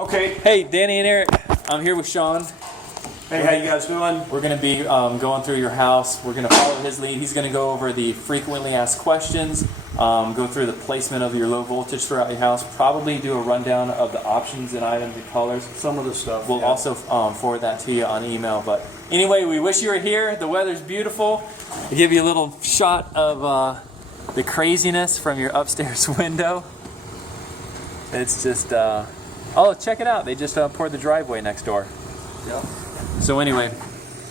Okay. Hey, Danny and Eric. I'm here with Sean. Hey, how you guys doing? We're going to be going through your house. We're going to follow his lead. He's going to go over the frequently asked questions, go through the placement of your low voltage throughout your house, probably do a rundown of the options and items and colors. Some of the stuff. We'll also forward that to you on email. But anyway, we wish you were here. The weather's beautiful. I'll give you a little shot of the craziness from your upstairs window. It's just, oh, check it out. They just poured the driveway next door. Yep. So anyway,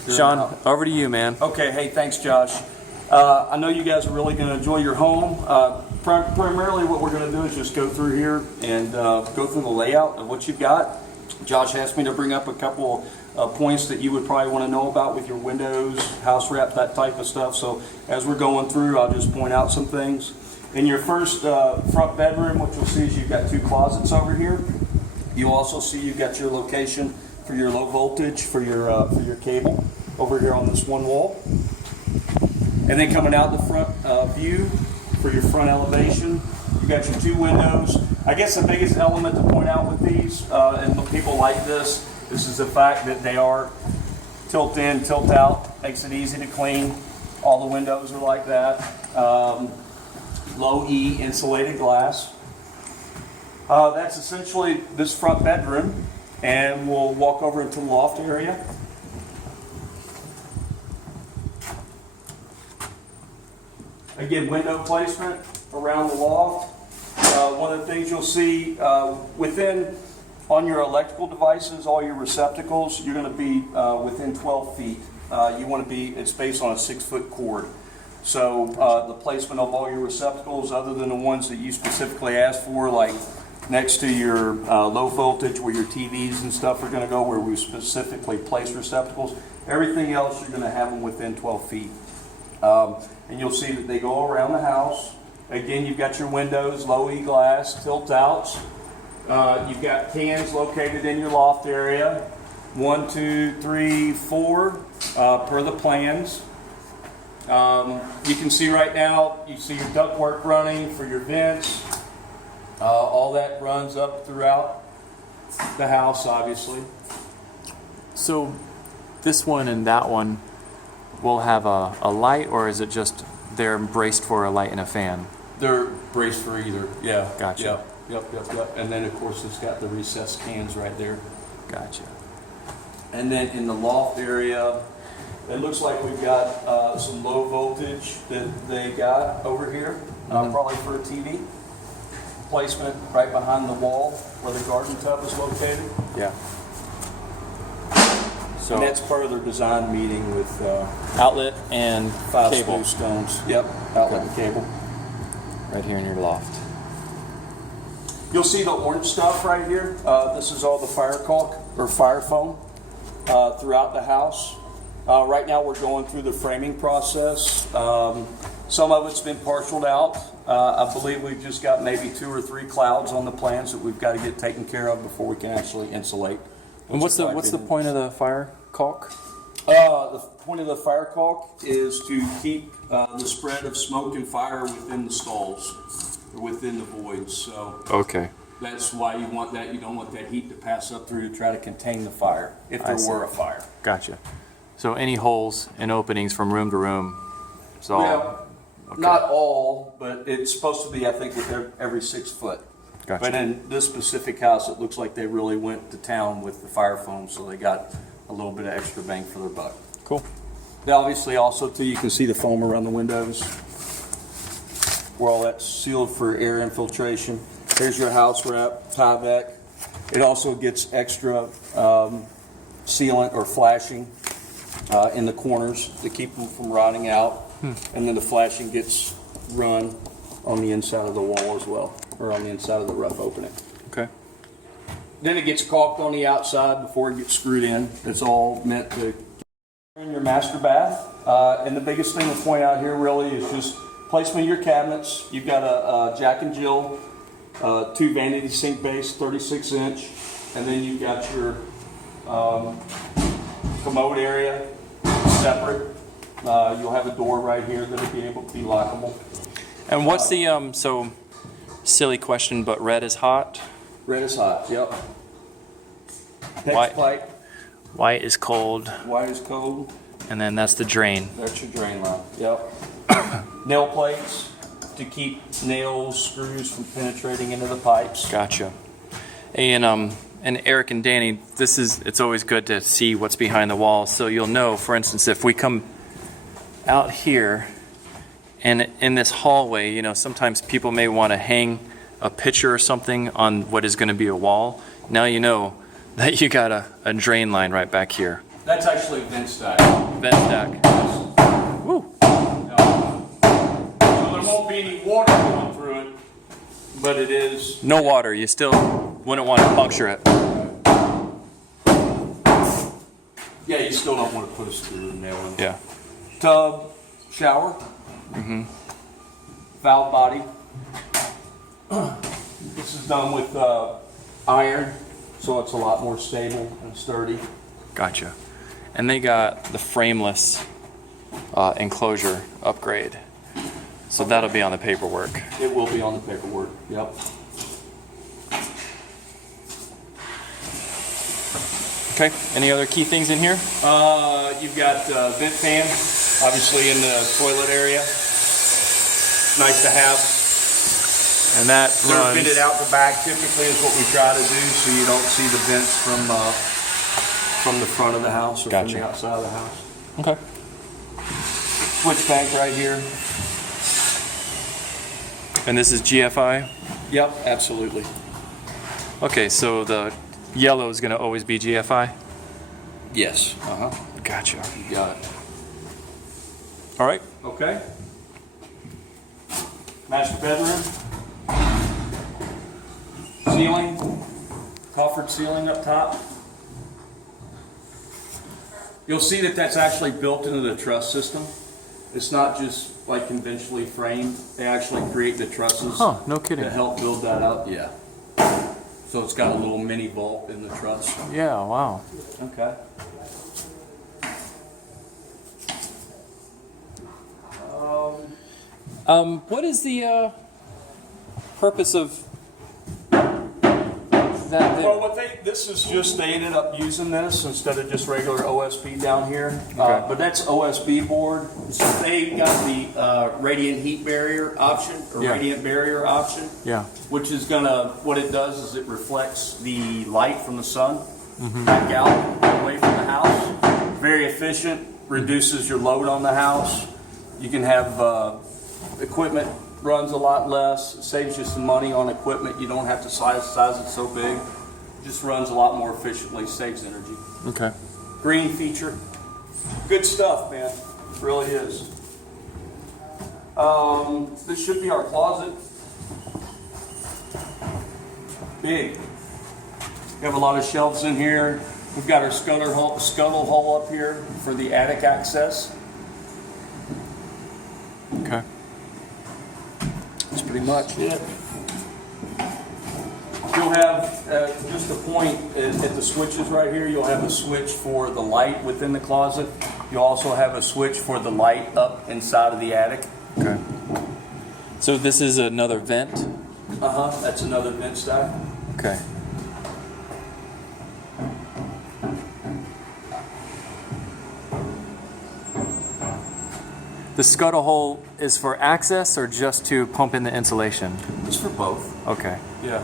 Sean, over to you, man. Okay, hey, thanks, Josh. I know you guys are really going to enjoy your home. Primarily what we're going to do is just go through here and go through the layout of what you've got. Josh asked me to bring up a couple points that you would probably want to know about with your windows, house wrap, that type of stuff. So as we're going through, I'll just point out some things. In your first front bedroom, what you'll see is you've got two closets over here. You'll also see you've got your location for your low voltage for your cable over here on this one wall. And then coming out the front view for your front elevation, you got your two windows. I guess the biggest element to point out with these, and people like this is the fact that they are tilt in, tilt out, makes it easy to clean. All the windows are like that. Low E insulated glass. That's essentially this front bedroom, and we'll walk over into the loft area. Again, window placement around the loft. One of the things you'll see on your electrical devices, all your receptacles, you're going to be within 12 feet. You want to be, it's based on a 6-foot cord. So the placement of all your receptacles, other than the ones that you specifically asked for, like next to your low voltage where your TVs and stuff are going to go, where we specifically place receptacles, everything else you're going to have them within 12 feet. And you'll see that they go around the house. Again, you've got your windows, low E glass, tilt outs. You've got cans located in your loft area. 1, 2, 3, 4 per the plans. You can see right now, you see your ductwork running for your vents. All that runs up throughout the house, obviously. So this one and that one will have a light, or is it just they're braced for a light and a fan? They're braced for either, yeah. Gotcha. Yep. And then, of course, it's got the recessed cans right there. Gotcha. And then in the loft area, it looks like we've got some low voltage that they got over here, probably for a TV. Placement right behind the wall where the garden tub is located. Yeah. So and that's part of their design meeting with outlet and 5 cable. smooth stones. Yep, outlet and cable. Right here in your loft. You'll see the orange stuff right here. This is all the fire caulk or fire foam throughout the house. Right now we're going through the framing process. Some of it's been partialed out. I believe we've just got maybe 2 or 3 clouds on the plans that we've got to get taken care of before we can actually insulate. And what's the point of the fire caulk? The point of the fire caulk is to keep the spread of smoke and fire within the stalls, or within the voids. So Okay. that's why you want that. You don't want that heat to pass up through to try to contain the fire, if there were a fire. Gotcha. So any holes and openings from room to room, it's all... Well, okay. Not all, but it's supposed to be, I think, with every 6 foot. Gotcha. But in this specific house, it looks like they really went to town with the fire foam, so they got a little bit of extra bang for their buck. Cool. Now, obviously, also, too, you can see the foam around the windows, where all that's sealed for air infiltration. Here's your house wrap, Tyvek. It also gets extra sealant or flashing in the corners to keep them from rotting out. And then the flashing gets run on the inside of the wall as well, or on the inside of the rough opening. Okay. Then it gets caulked on the outside before it gets screwed in. It's all meant to in your master bath. And the biggest thing to point out here really is just placement of your cabinets. You've got a Jack and Jill, 2 vanity sink base, 36-inch, and then you've got your commode area separate. You'll have a door right here that'll be able to be lockable. And what's the, so silly question, but red is hot? Red is hot, yep. PEX pipe. White is cold. White is cold. And then that's the drain. That's your drain line. Yep. Nail plates to keep nails, screws from penetrating into the pipes. Gotcha. And Eric and Danny, it's always good to see what's behind the wall, so you'll know, for instance, if we come out here and in this hallway, you know, sometimes people may want to hang a picture or something on what is going to be a wall. Now you know that you got a drain line right back here. That's actually a vent stack. Vent stack. Woo. So there won't be any water going through it, but it is. No water. You still wouldn't want to puncture it. Yeah, you still don't want to put a screw and nail in it. Yeah. Tub, shower. Mm-hmm. Valve body. This is done with iron, so it's a lot more stable and sturdy. Gotcha. And they got the frameless enclosure upgrade. So that'll be on the paperwork. It will be on the paperwork. Yep. Okay. Any other key things in here? You've got vent fan, obviously in the toilet area. Nice to have. And that They're runs. vented out the back typically is what we try to do, so you don't see the vents from the front of the house or Gotcha. from the outside of the house. Okay. Switch bank right here. And this is GFI? Yep, absolutely. Okay, so the yellow is going to always be GFI? Yes. Gotcha. You got it. All right. Okay. Master bedroom. Ceiling. Coffered ceiling up top. You'll see that that's actually built into the truss system. It's not just like conventionally framed. They actually create the trusses Huh, no kidding. to help build that up. Yeah. So it's got a little mini vault in the truss. Yeah, wow. Okay. What is the purpose of that there? Well, this is just, they ended up using this instead of just regular OSB down here. Okay. But that's OSB board. So they got the radiant heat barrier option, or Yeah. radiant barrier option, Yeah. which is what it does is it reflects the light from the sun back out away from the house. Very efficient, reduces your load on the house. You can have equipment runs a lot less. It saves you some money on equipment. You don't have to size it so big. Just runs a lot more efficiently, saves energy. Okay. Green feature. Good stuff, man. It really is. This should be our closet. Big. We have a lot of shelves in here. We've got our scuttle hole up here for the attic access. Okay. That's pretty much it. You'll have, just a point at the switches right here, you'll have a switch for the light within the closet. You'll also have a switch for the light up inside of the attic. Okay. So this is another vent? That's another vent stack. Okay. The scuttle hole is for access or just to pump in the insulation? It's for both. Okay. Yeah.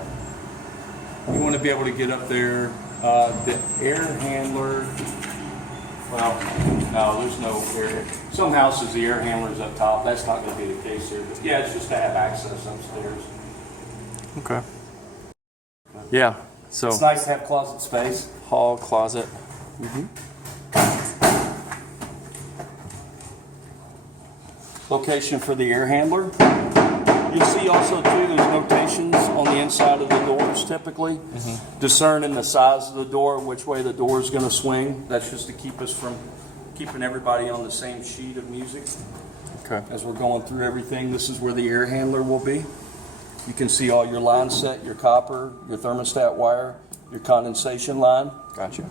You want to be able to get up there. The air handler, well, no, there's no air. Some houses, the air handler's up top. That's not going to be the case here. But yeah, it's just to have access upstairs. Okay. Yeah. So It's nice to have closet space. hall, closet. Location for the air handler. You'll see also too, there's notations on the inside of the doors typically. Discerning the size of the door, which way the door is going to swing. That's just to keep us from keeping everybody on the same sheet of music. Okay. As we're going through everything, this is where the air handler will be. You can see all your line set, your copper, your thermostat wire, your condensation line. Gotcha.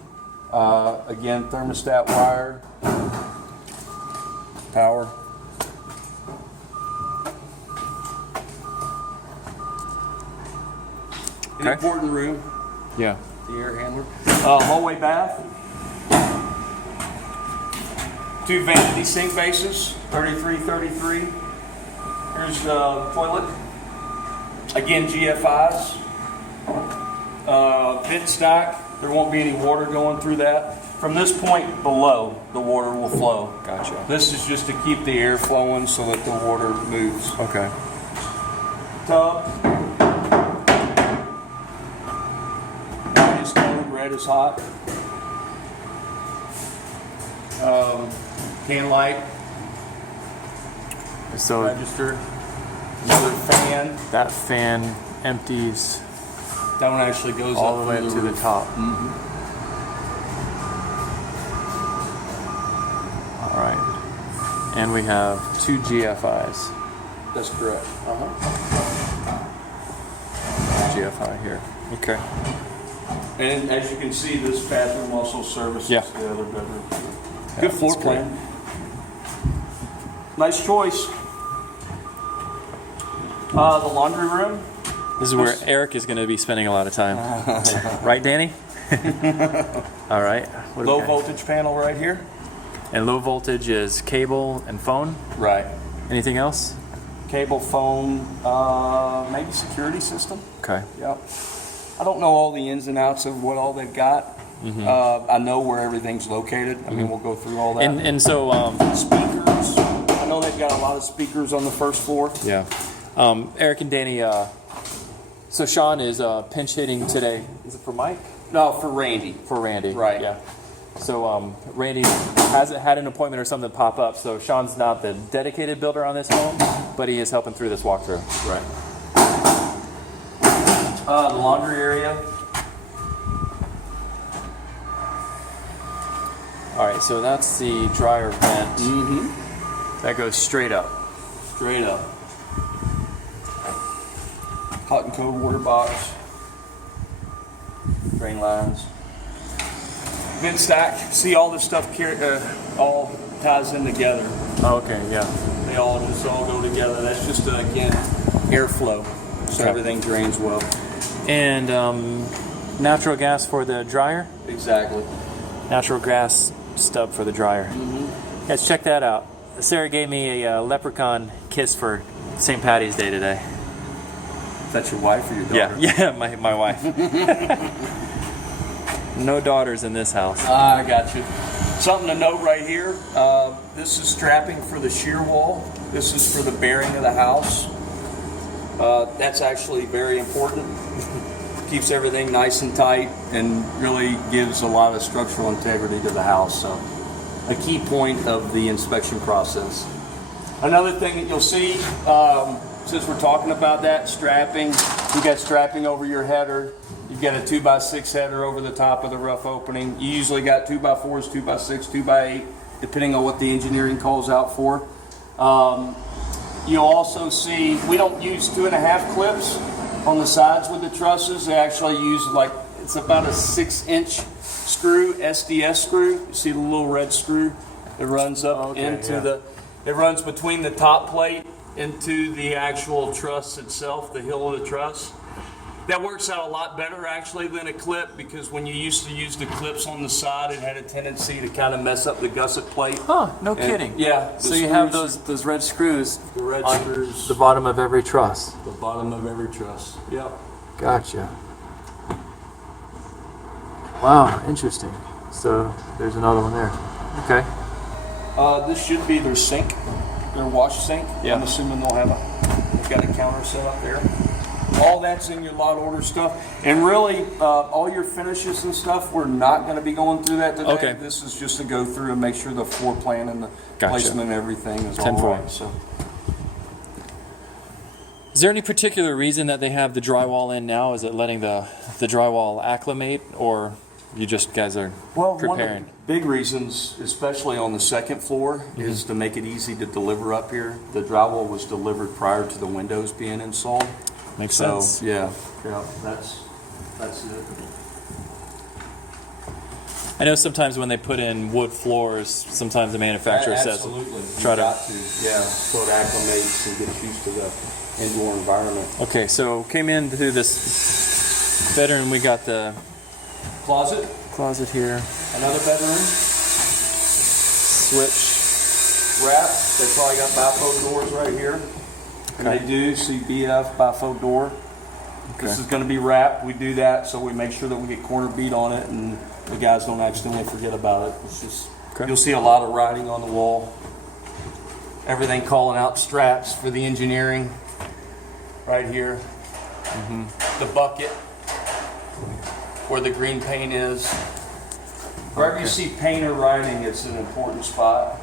Again, thermostat wire, power. An Okay. important room. Yeah. the air handler. Hallway bath. 2 vanity sink bases, 33, 33. Here's the toilet. Again, GFIs. Vent stack. There won't be any water going through that. From this point below, the water will flow. Gotcha. This is just to keep the air flowing so that the water moves. Okay. Tub. White is cold, red is hot. Can light. So Register. Another fan. that fan empties That one actually goes all up the way through up to the roof. top. Mhm. All right. And we have 2 GFIs. That's correct. GFI here. Okay. And as you can see, this bathroom also services Yeah. the other bedroom. Yeah, Good floor that's great. plan. Nice choice. The laundry room. This is where Eric is going to be spending a lot of time. Right, Danny? All right. What do we Low got? voltage panel right here. And low voltage is cable and phone. Right. Anything else? Cable, phone, maybe security system. Okay. Yep. I don't know all the ins and outs of what all they've got. I know where everything's located. I mean, we'll go through all that. And so, Speakers. I know they've got a lot of speakers on the first floor. yeah. Eric and Danny, so Sean is pinch hitting today. Is it for Mike? No, for Randy. For Randy. Right. Yeah. So Randy hasn't had an appointment or something pop up, so Sean's not the dedicated builder on this home, but he is helping through this walkthrough. Right. The laundry area. All right, so that's the dryer vent. Mm-hmm. That goes straight up. Straight up. Hot and cold water box. Drain lines. Vent stack. See all this stuff all ties in together. Oh, okay, yeah. They all just all go together. That's just again airflow, so Okay. everything drains well. And natural gas for the dryer. Exactly. Natural gas stub for the dryer. Guys, check that out. Sarah gave me a leprechaun kiss for St. Patty's Day today. Is that your wife or your daughter? Yeah, my wife. No daughters in this house. I got you. Something to note right here. This is strapping for the shear wall. This is for the bearing of the house. That's actually very important. Keeps everything nice and tight and really gives a lot of structural integrity to the house. So, a key point of the inspection process. Another thing that you'll see, since we're talking about that, strapping, you got strapping over your header. You've got a 2x6 header over the top of the rough opening. You usually got 2x4s, 2x6, 2x8, depending on what the engineering calls out for. You'll also see, we don't use 2.5 clips on the sides with the trusses. They actually use it's about a 6-inch screw, SDS screw. You see the little red screw that runs up into it runs between the top plate into the actual truss itself, the hill of the truss. That works out a lot better actually than a clip, because when you used to use the clips on the side, it had a tendency to kind of mess up the gusset plate. Huh, no kidding. Yeah. So you have those red screws the red on screws, the bottom of every truss. the bottom of every truss. Yep. Gotcha. Wow, interesting. So there's another one there. Okay. This should be their sink, their wash sink. Yeah. I'm assuming they've got a counter set up there. All that's in your lot order stuff. And really, all your finishes and stuff, we're not going to be going through that today. Okay. This is just to go through and make sure the floor plan and the placement and everything is all 10-4. right. So. Is there any particular reason that they have the drywall in now? Is it letting the drywall acclimate, or you just guys are Well, preparing? one of the big reasons, especially on the second floor, is to make it easy to deliver up here. The drywall was delivered prior to the windows being installed. Makes So, sense. yeah, that's it. I know sometimes when they put in wood floors, sometimes the manufacturer says Absolutely. try You to. got to, so it acclimates and gets used to the indoor environment. Okay, so came in through this bedroom. We got the Closet, Closet here. another bedroom, Switch. wrap. They probably got bifold doors right here. And Okay. they do see BF bifold door. Okay. This is going to be wrapped. We do that so we make sure that we get corner bead on it and the guys don't accidentally forget about it. It's just, Okay. you'll see a lot of writing on the wall. Everything calling out straps for the engineering right here. The bucket where the green paint is. Wherever you see paint or writing, it's an important spot.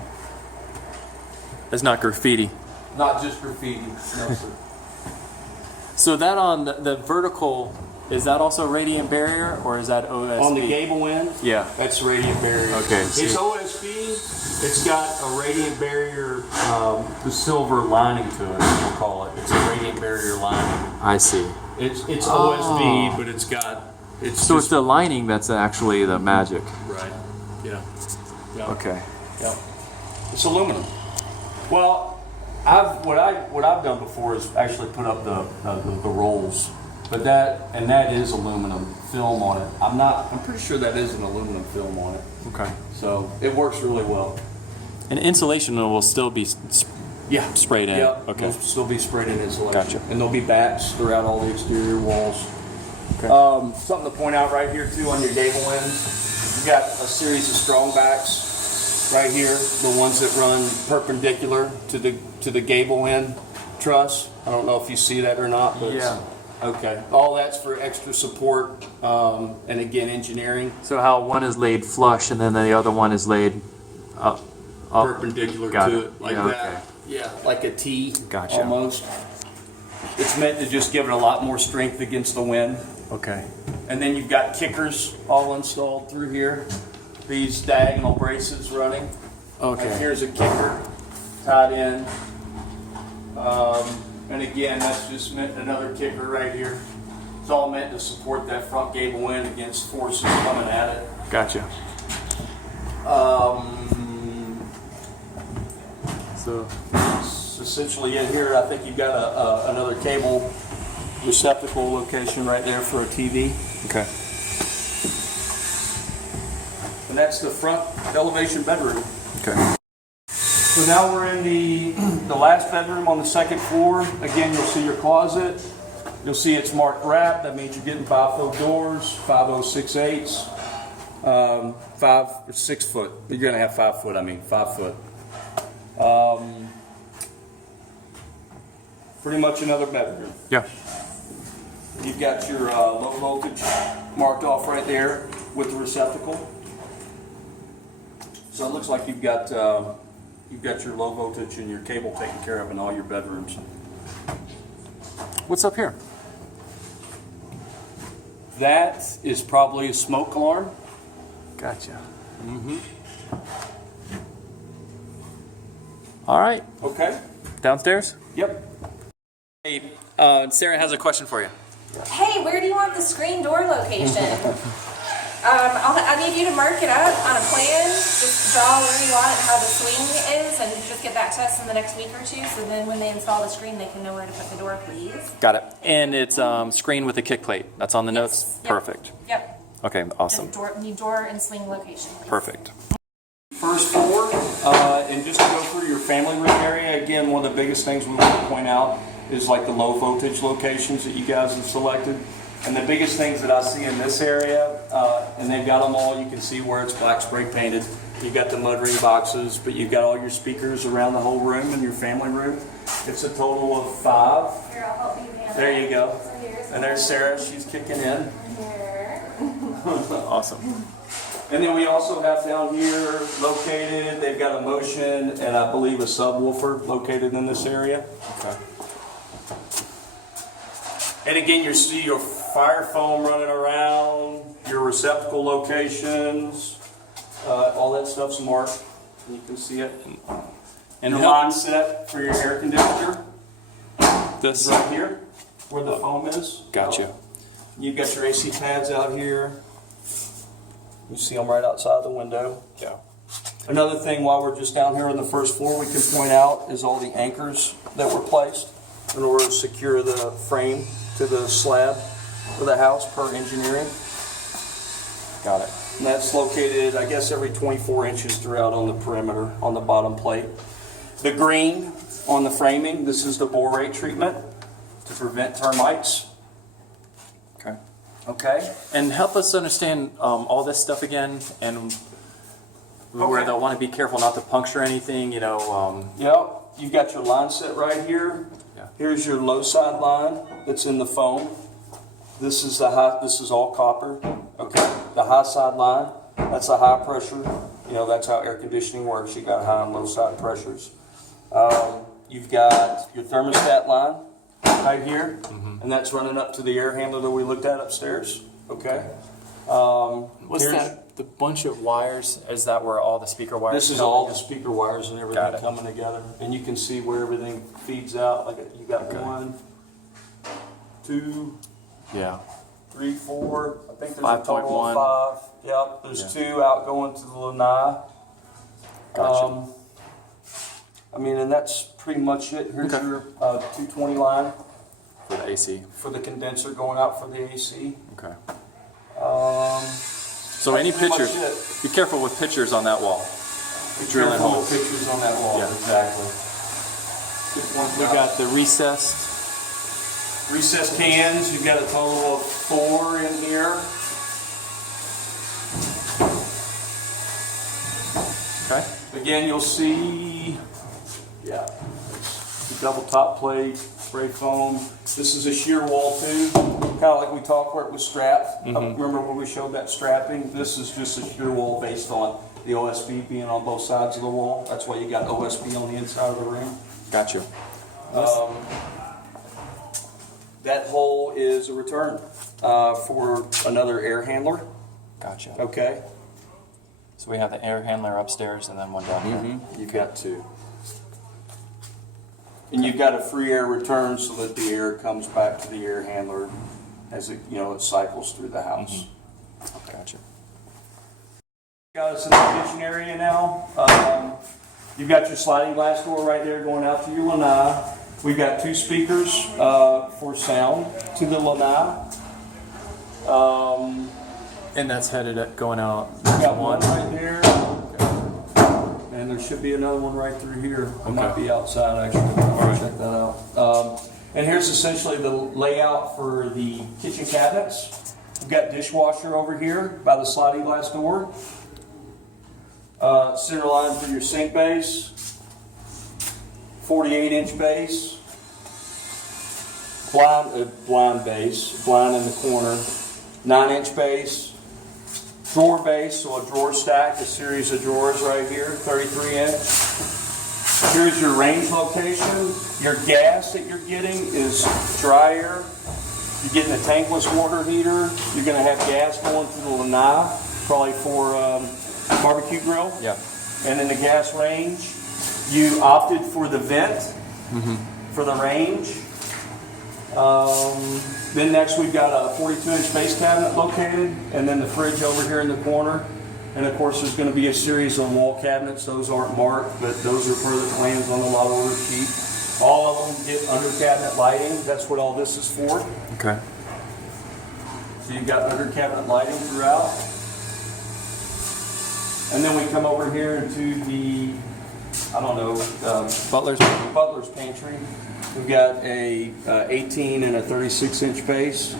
It's not graffiti. Not just graffiti. No, sir. So that on the vertical, is that also radiant barrier or is that OSB? On the gable end, Yeah. that's radiant barrier. Okay, It's so- OSB. It's got a radiant barrier, the silver lining to it, we'll call it. It's a radiant barrier lining. I see. It's OSB, but it's got, it's So it's just, the lining that's actually the magic. right, yeah. Yeah. Okay. Yeah. It's aluminum. Well, what I've done before is actually put up the rolls, but that is aluminum film on it. I'm pretty sure that is an aluminum film on it. Okay. So it works really well. And insulation will still be Yeah. sprayed in. Yeah. Okay. It'll still be sprayed in insulation. Gotcha. And there'll be bats throughout all the exterior walls. Okay. Something to point out right here too on your gable ends. You've got a series of strong backs right here, the ones that run perpendicular to the gable end truss. I don't know if you see that or not, but Yeah. okay. All that's for extra support, and again, engineering. So how one is laid flush and then the other one is laid up. Perpendicular Got to it. it, like Yeah, that. okay. Yeah, like a T, Gotcha. almost. It's meant to just give it a lot more strength against the wind. Okay. And then you've got kickers all installed through here. These diagonal braces running. Okay. Like here's a kicker tied in. And again, that's just meant another kicker right here. It's all meant to support that front gable end against forces coming at it. Gotcha. So It's essentially in here, I think you've got another cable receptacle location right there for a TV. okay. And that's the front elevation bedroom. Okay. So now we're in the last bedroom on the second floor. Again, you'll see your closet. You'll see it's marked wrap. That means you're getting bifold doors, 5068s, 5 or 6 foot. You're gonna have 5 foot. 5 foot. Pretty much another bedroom. Yeah. You've got your low voltage marked off right there with the receptacle. So it looks like you've got your low voltage and your cable taken care of in all your bedrooms. What's up here? That is probably a smoke alarm. Gotcha. All right. Okay. Downstairs? Yep. Hey, Sarah has a question for you. Hey, where do you want the screen door location? I need you to mark it up on a plan. Just draw where you want it, how the swing is, and just get that to us in the next week or two. So then when they install the screen, they can know where to put the door, please. Got it. And it's screen with a kick plate. That's on the notes? Yep. Perfect. Yep. Okay, awesome. Just need door and swing location, please. Perfect. First floor, and just to go through your family room area, again, one of the biggest things we want to point out is like the low voltage locations that you guys have selected. And the biggest things that I see in this area, and they've got them all, you can see where it's black spray painted. You've got the mud ring boxes, but you've got all your speakers around the whole room in your family room. It's a total of 5. Here, I'll help you, Hannah. There you go. So here's And there's Sarah, she's kicking in. here. Awesome. And then we also have down here located, they've got a motion and I believe a subwoofer located in this area. Okay. And again, you see your fire foam running around, your receptacle locations, all that stuff's marked. You can see it. And the line set for your air conditioner This. is right here, where the foam is. Gotcha. You've got your AC pads out here. You see them right outside the window. Yeah. Another thing, while we're just down here on the first floor, we can point out is all the anchors that were placed in order to secure the frame to the slab of the house per engineering. Got it. And that's located, I guess, every 24 inches throughout on the perimeter on the bottom plate. The green on the framing, this is the borate treatment to prevent termites. Okay. Okay? And help us understand all this stuff again, and where Okay. they'll want to be careful not to puncture anything. Yep, you've got your line set right here. Yeah. Here's your low side line that's in the foam. This is all copper. Okay, the high side line, that's the high pressure. That's how air conditioning works. You got high and low side pressures. You've got your thermostat line right here, and that's running up to the air handler that we looked at upstairs. Okay. What's Here's- that? The bunch of wires, is that where all the speaker wires? This is come all in? the speaker wires and Got everything it. coming together, and you can see where everything feeds out. Like you got Okay. 1, 2, Yeah. 3, 4. I think there's a 5.1. total of 5. Yep. There's 2 outgoing to the lanai. Gotcha. And that's pretty much it. Here's Okay. your 220 line For the AC. for the condenser going out for the AC. Okay. So That's any pretty much pictures? it. Be careful with pictures on that wall. Be Drilling careful holes. with pictures on that wall. Yeah. Exactly. Good point. We got the recessed. Recessed cans, you've got a total of 4 in here. Okay. Again, you'll see, the double top plate, spray foam. This is a shear wall too, kind of like we talked where it was strapped. Remember when we showed that strapping? This is just a shear wall based on the OSB being on both sides of the wall. That's why you got OSB on the inside of the ring. Gotcha. That hole is a return for another air handler. Gotcha. Okay. So we have the air handler upstairs and then one down here. You've got 2. And you've got a free air return so that the air comes back to the air handler as it cycles through the house. Gotcha. Got us in the kitchen area now. You've got your sliding glass door right there going out to your lanai. We've got 2 speakers for sound to the lanai. And that's headed at going out. We've got one right there. And there should be another one right through here. It might be outside actually. I'll check that out. And here's essentially the layout for the kitchen cabinets. We've got dishwasher over here by the sliding glass door. Center line for your sink base. 48-inch base. Blind base. Blind in the corner. 9-inch base. Drawer base, so a drawer stack, a series of drawers right here, 33-inch. Here's your range location. Your gas that you're getting is dry air. You're getting a tankless water heater. You're going to have gas going through the lanai, probably for barbecue grill. Yeah. And in the gas range, you opted for the vent for the range. Then next we've got a 42-inch base cabinet located, and then the fridge over here in the corner. And of course there's going to be a series of wall cabinets. Those aren't marked, but those are per the plans on the lot order sheet. All of them get under cabinet lighting. That's what all this is for. Okay. So you've got under cabinet lighting throughout. And then we come over here into the, Butler's. butler's pantry. We've got a 18 and a 36-inch base.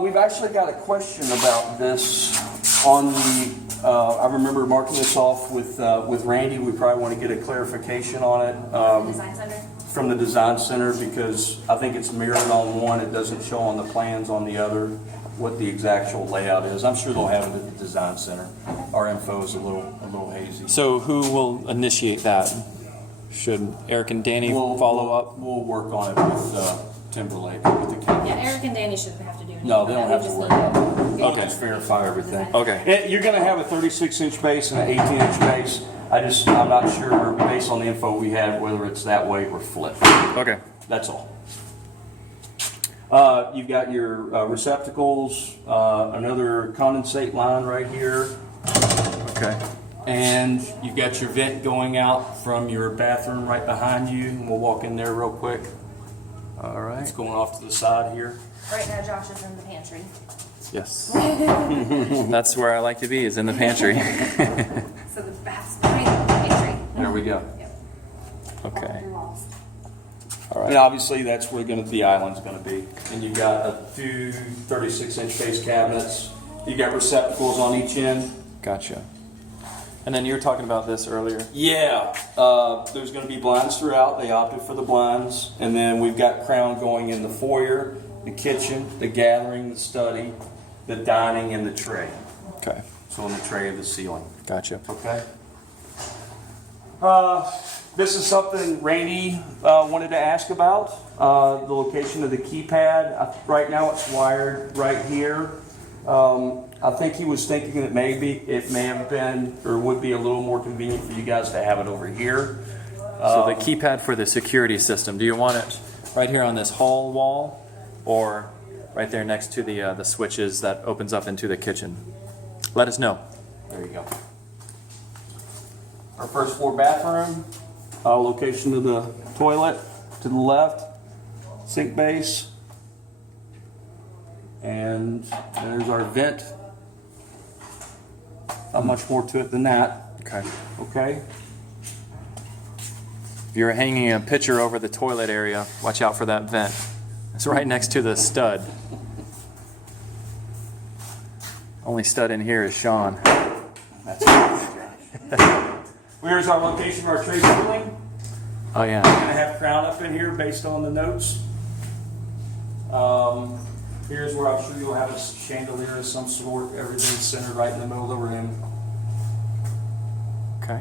We've actually got a question about this on the. I remember marking this off with Randy. We probably want to get a clarification on it Design center. from the design center because I think it's mirrored on one. It doesn't show on the plans on the other what the actual layout is. I'm sure they'll have it at the design center. Our info is a little hazy. So who will initiate that? Should Eric and Danny follow up? We'll work on it with Timberlake with the county. Yeah, Eric and Danny shouldn't have to do anything. No, they don't We have to just worry need about it. They'll Okay. just verify everything. Okay. You're going to have a 36-inch base and an 18-inch base. I'm not sure, based on the info we had, whether it's that way or flipped. Okay. That's all. You've got your receptacles, another condensate line right here, Okay. and you've got your vent going out from your bathroom right behind you. And we'll walk in there real quick. All right. It's going off to the side here. Right now Josh is in the pantry. Yes. That's where I like to be, is in the pantry. So the bath's behind the pantry. There we go. Yep. Okay. All All And right. obviously, that's where the island's gonna be. And you've got two 36-inch face cabinets. You got receptacles on each end. Gotcha. And then you were talking about this earlier. Yeah, there's gonna be blinds throughout. They opted for the blinds. And then we've got crown going in the foyer, the kitchen, the gathering, the study, the dining, and the tray. Okay. So on the tray of the ceiling. Gotcha. Okay. This is something Randy wanted to ask about. The location of the keypad. Right now it's wired right here. I think he was thinking that maybe it may have been or would be a little more convenient for you guys to have it over here. So the keypad for the security system, do you want it right here on this hall wall or right there next to the switches that opens up into the kitchen? Let us know. There you go. Our first floor bathroom. Location of the toilet to the left. Sink base. And there's our vent. Not much more to it than that. Okay. Okay. If you're hanging a picture over the toilet area, watch out for that vent. It's right next to the stud. Only stud in here is Sean. That's Here's our location of our tray ceiling. Oh yeah. We're gonna have crown up in here based on the notes. Here's where I'm sure you'll have a chandelier of some sort. Everything's centered right in the middle of the room. Okay.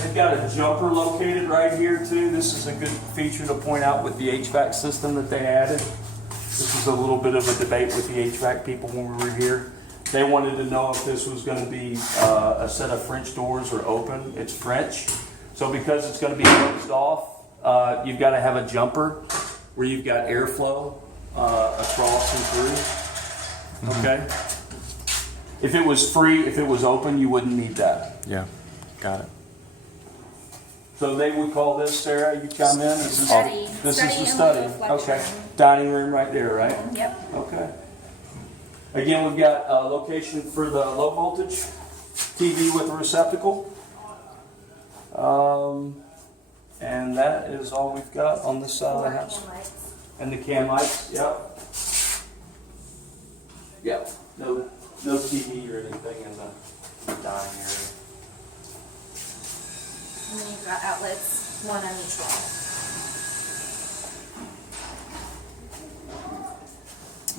They've got a jumper located right here too. This is a good feature to point out with the HVAC system that they added. This is a little bit of a debate with the HVAC people when we were here. They wanted to know if this was going to be a set of French doors or open. It's French. So because it's going to be closed off, you've got to have a jumper where you've got airflow across and through. Okay? If it was free, if it was open, you wouldn't need that. Yeah. Got it. So they would call this, Sarah, you come in? This is, Study. this Study is the and study. reflection. Okay. Dining room right there, right? Yep. Okay. Again, we've got a location for the low voltage TV with a receptacle. And that is all we've got on this side of the house. And the can lights, yep. Yep, no TV or anything in the dining area. And then you've got outlets, one on each wall.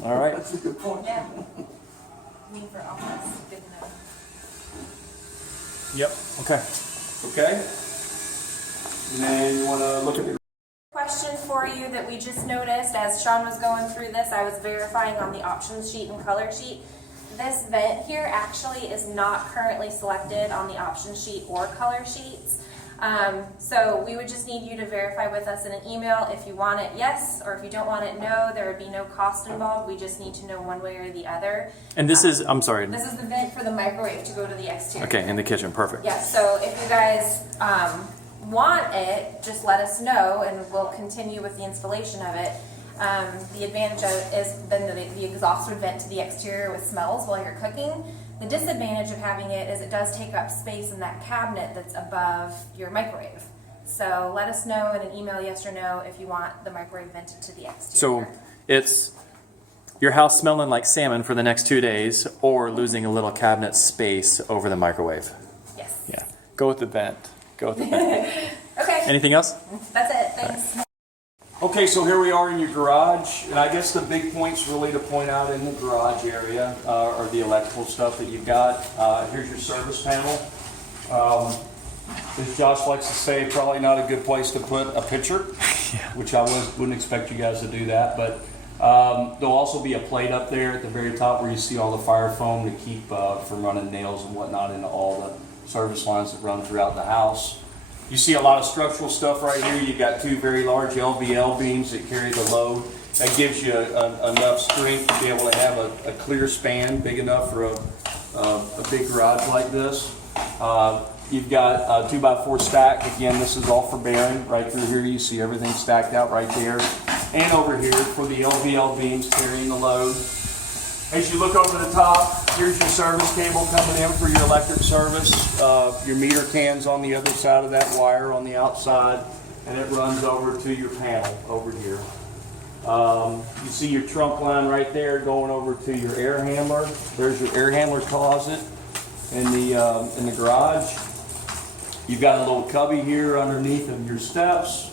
All right. That's a good point. Yeah. Me for office, good to know. Yep. Okay. Okay. And then you want to look at the Question for you that we just noticed as Sean was going through this, I was verifying on the options sheet and color sheet. This vent here actually is not currently selected on the option sheet or color sheets. So we would just need you to verify with us in an email if you want it yes, or if you don't want it no. There would be no cost involved. We just need to know one way or the other. And this is, I'm sorry. This is the vent for the microwave to go to the exterior. Okay, in the kitchen. Perfect. Yeah, so if you guys want it, just let us know and we'll continue with the installation of it. The advantage of it is then the exhaust would vent to the exterior with smells while you're cooking. The disadvantage of having it is it does take up space in that cabinet that's above your microwave. So let us know in an email, yes or no, if you want the microwave vented to the exterior. So it's your house smelling like salmon for the next 2 days or losing a little cabinet space over the microwave. Yes. Yeah. Go with the vent. Go with the vent. Okay, Anything else? that's it. Thanks. Okay, so here we are in your garage, and I guess the big points really to point out in the garage area are the electrical stuff that you've got. Here's your service panel. As Josh likes to say, probably not a good place to put a picture, which I wouldn't expect you guys to do that, but there'll also be a plate up there at the very top where you see all the fire foam to keep from running nails and whatnot into all the service lines that run throughout the house. You see a lot of structural stuff right here. You've got two very large LVL beams that carry the load. That gives you enough strength to be able to have a clear span big enough for a big garage like this. You've got a 2x4 stack. Again, this is all for bearing. Right through here you see everything stacked out right there. and over here for the LVL beams carrying the load. As you look over the top, here's your service cable coming in for your electric service. Your meter can's on the other side of that wire on the outside, and it runs over to your panel over here. You see your trunk line right there going over to your air handler. There's your air handler closet in the garage. You've got a little cubby here underneath of your steps.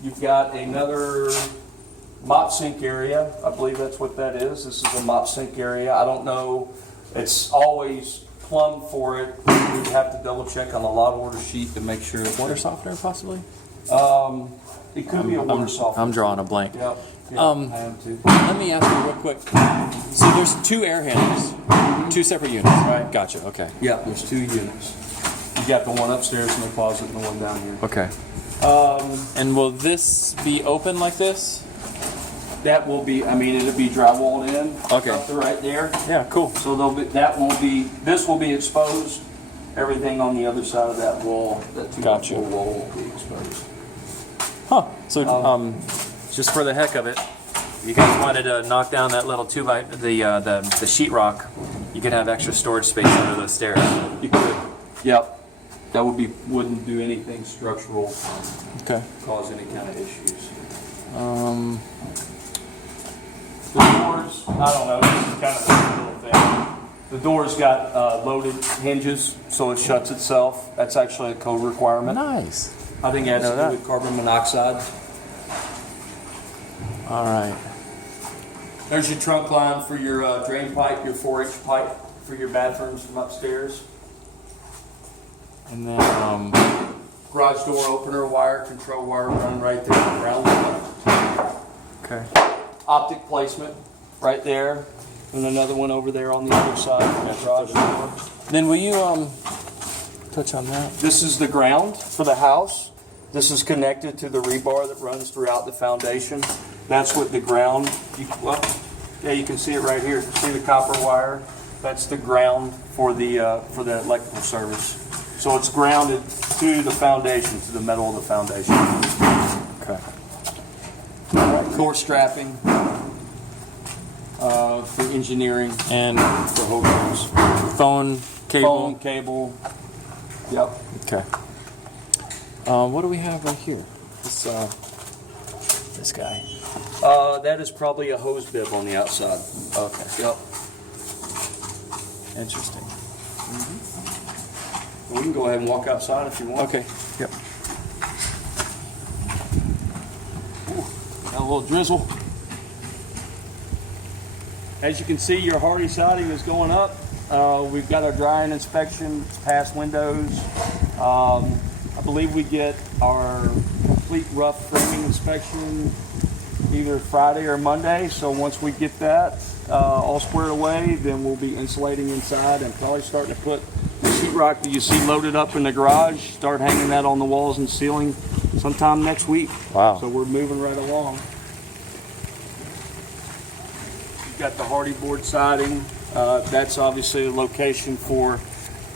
You've got another mop sink area. I believe that's what that is. This is a mop sink area. I don't know. It's always plumbed for it. We'd have to double check on the lot order sheet to make sure. Water softener, possibly? It could be a water softener. I'm drawing a blank. Yep. I am too. Let me ask you real quick. So there's 2 air handlers, 2 separate units. Right. Gotcha. Okay. Yeah, there's 2 units. You got the one upstairs in the closet and the one down here. Okay. And will this be open like this? That will be, I mean, it'll be drywalled in. Okay. Up to right there. Yeah. Cool. So this will be exposed. Everything on the other side of that wall, that 2 Gotcha. wall will be exposed. Huh. So just for the heck of it, you guys wanted to knock down that little 2x the sheetrock. You could have extra storage space under those stairs. You could. Yep. That wouldn't do anything structural. Okay. Cause any kind of issues. The doors, I don't know, this is kind of a little thing. The door's got loaded hinges, so it shuts itself. That's actually a code requirement. Nice. I think it has to do with carbon monoxide. All right. There's your trunk line for your drain pipe, your 4-inch pipe for your bathrooms from upstairs. And then Garage door opener wire, control wire running right there, ground level. okay. Optic placement right there, and another one over there on the other side of the garage door. Then will you touch on that? This is the ground for the house. This is connected to the rebar that runs throughout the foundation. That's what the ground, you can see it right here. See the copper wire? That's the ground for the electrical service. So it's grounded to the foundation, to the metal of the foundation. Okay. Core strapping for engineering And for hotels. phone cable. Phone cable. Yep. Okay. What do we have right here? This guy. That is probably a hose bib on the outside. Okay. Yep. Interesting. We can go ahead and walk outside if you want. Okay. Yep. Got a little drizzle. As you can see, your hardy siding is going up. We've got our drying inspection, past windows. I believe we get our complete rough framing inspection either Friday or Monday. So once we get that all squared away, then we'll be insulating inside and probably starting to put the sheetrock that you see loaded up in the garage, start hanging that on the walls and ceiling sometime next week. Wow. So we're moving right along. You've got the hardy board siding. That's obviously a location for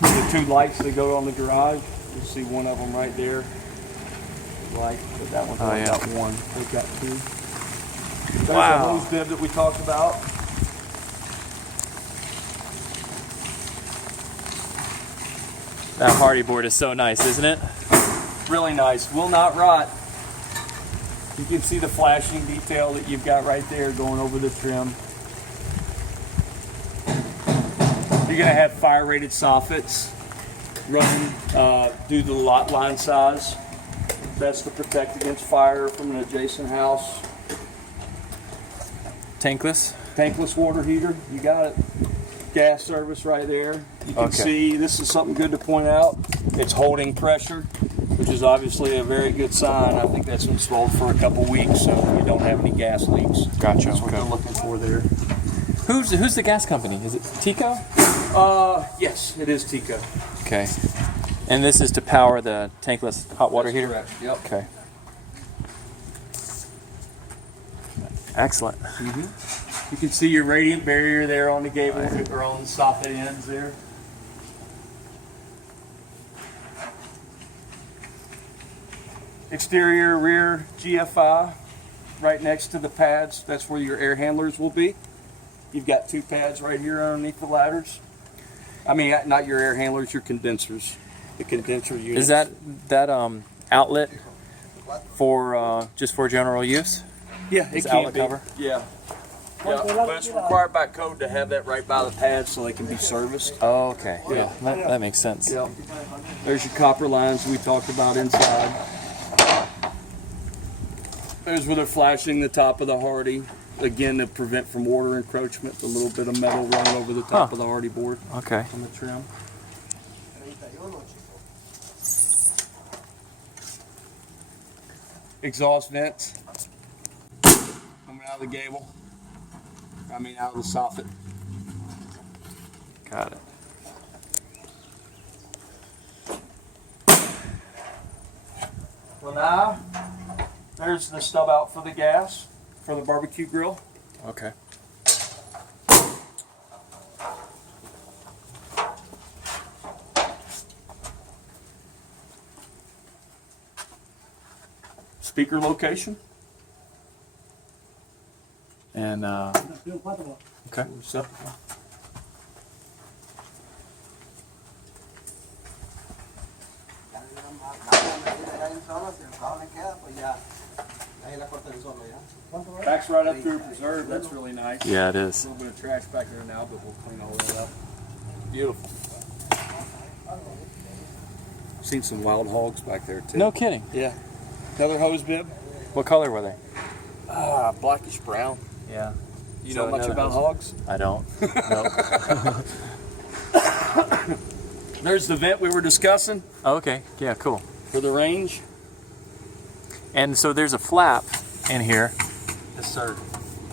the 2 lights that go on the garage. You see one of them right there. Light, but that one's only got one. We've got 2. There's the hose bib that we talked about. That hardy board is so nice, isn't it? Really nice. Will not rot. You can see the flashing detail that you've got right there going over the trim. You're going to have fire rated soffits running due to the lot line size. That's to protect against fire from an adjacent house. Tankless. Tankless water heater, you got it. Gas service right there. You can see, this is something good to point out. It's holding pressure, which is obviously a very good sign. I think that's installed for a couple weeks, so we don't have any gas leaks. Gotcha. That's what they're looking for there. Who's the gas company? Is it Tico? Yes, it is Tico. Okay. And this is to power the tankless hot water heater? Correct. Yep. Okay. Excellent. You can see your radiant barrier there on the gable or on the soffit ends there. Exterior, rear GFI, right next to the pads. That's where your air handlers will be. You've got 2 pads right here underneath the ladders. I mean, not your air handlers, your condensers. The condenser units. Is that outlet for just for general use? Yeah, it Is can outlet be. cover? Yeah. Yeah, but it's required by code to have that right by the pads so they can be serviced. Oh, okay. Yeah. That makes sense. Yeah. There's your copper lines we talked about inside. There's where they're flashing the top of the hardy. Again, to prevent from water encroachment, a little bit of metal running over the top of the hardy board Okay. on the trim. Exhaust vents coming out of the gable. Out of the soffit. Got it. Well, now there's the stub out for the gas for the barbecue grill. Okay. Speaker location. And okay. Receptacle. Backs right up through preserve. That's really nice. Yeah, it A is. little bit of trash back there now, but we'll clean all that up. Beautiful. Seen some wild hogs back there too. No kidding. Yeah. Another hose bib. What color were they? Blackish brown. Yeah. You So know much another about hose. hogs? I don't. No. There's the vent we were discussing Okay. Yeah. Cool. for the range. And so there's a flap in here Yes, sir.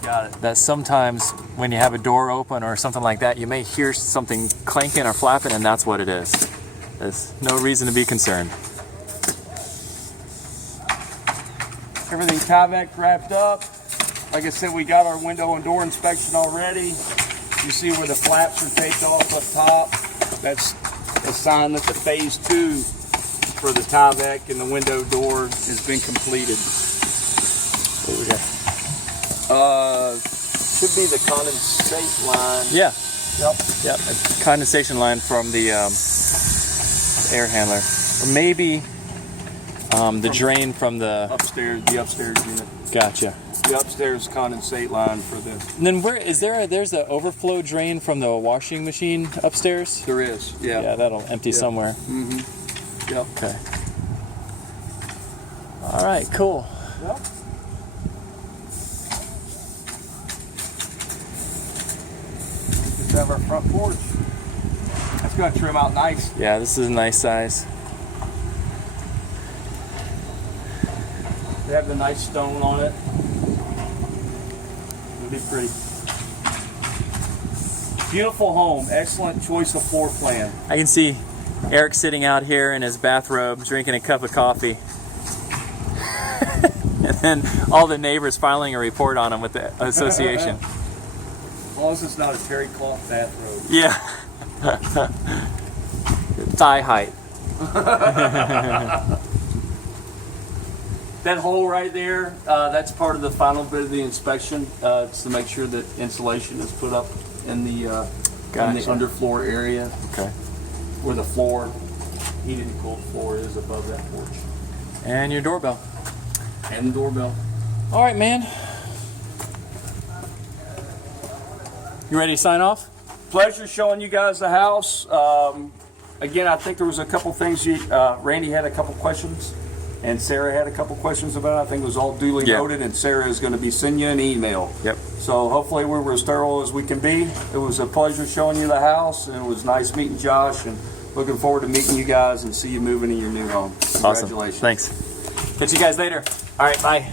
Got it. that sometimes when you have a door open or something like that, you may hear something clanking or flapping, and that's what it is. There's no reason to be concerned. Everything Tyvek wrapped up. Like I said, we got our window and door inspection already. You see where the flaps are taped off up top. That's a sign that the phase 2 for the Tyvek and the window door has been completed. What we got? Should be the condensate line. Yeah. Yep. Yep. A condensation line from the air handler, or maybe the drain from the Upstairs, the upstairs unit. Gotcha. The upstairs condensate line for the. And then where is there's an overflow drain from the washing machine upstairs? There is. Yeah. Yeah, that'll empty somewhere. Mm-hmm. Yep. Okay. All right, cool. Yep. Just have our front porch. That's going to trim out nice. Yeah, this is a nice size. They have the nice stone on it. It'll be pretty. Beautiful home. Excellent choice of floor plan. I can see Eric sitting out here in his bathrobe drinking a cup of coffee. And then all the neighbors filing a report on him with the association. As long as it's not a terry cloth bathrobe. Yeah. Thigh height. That hole right there, that's part of the final bit of the inspection. It's to make sure that insulation is put up in the Gotcha. underfloor area Okay. where the floor, heated and cooled floor is above that porch. And your doorbell. And the doorbell. All right, man. You ready to sign off? Pleasure showing you guys the house. Again, I think there was a couple things Randy had a couple questions and Sarah had a couple questions about it. I think it was all duly noted, and Sarah is going to be sending you an email. Yep. So hopefully we were as thorough as we can be. It was a pleasure showing you the house, and it was nice meeting Josh, and looking forward to meeting you guys and see you moving in your new home. Awesome. Congratulations. Thanks. Catch you guys later. All right, bye.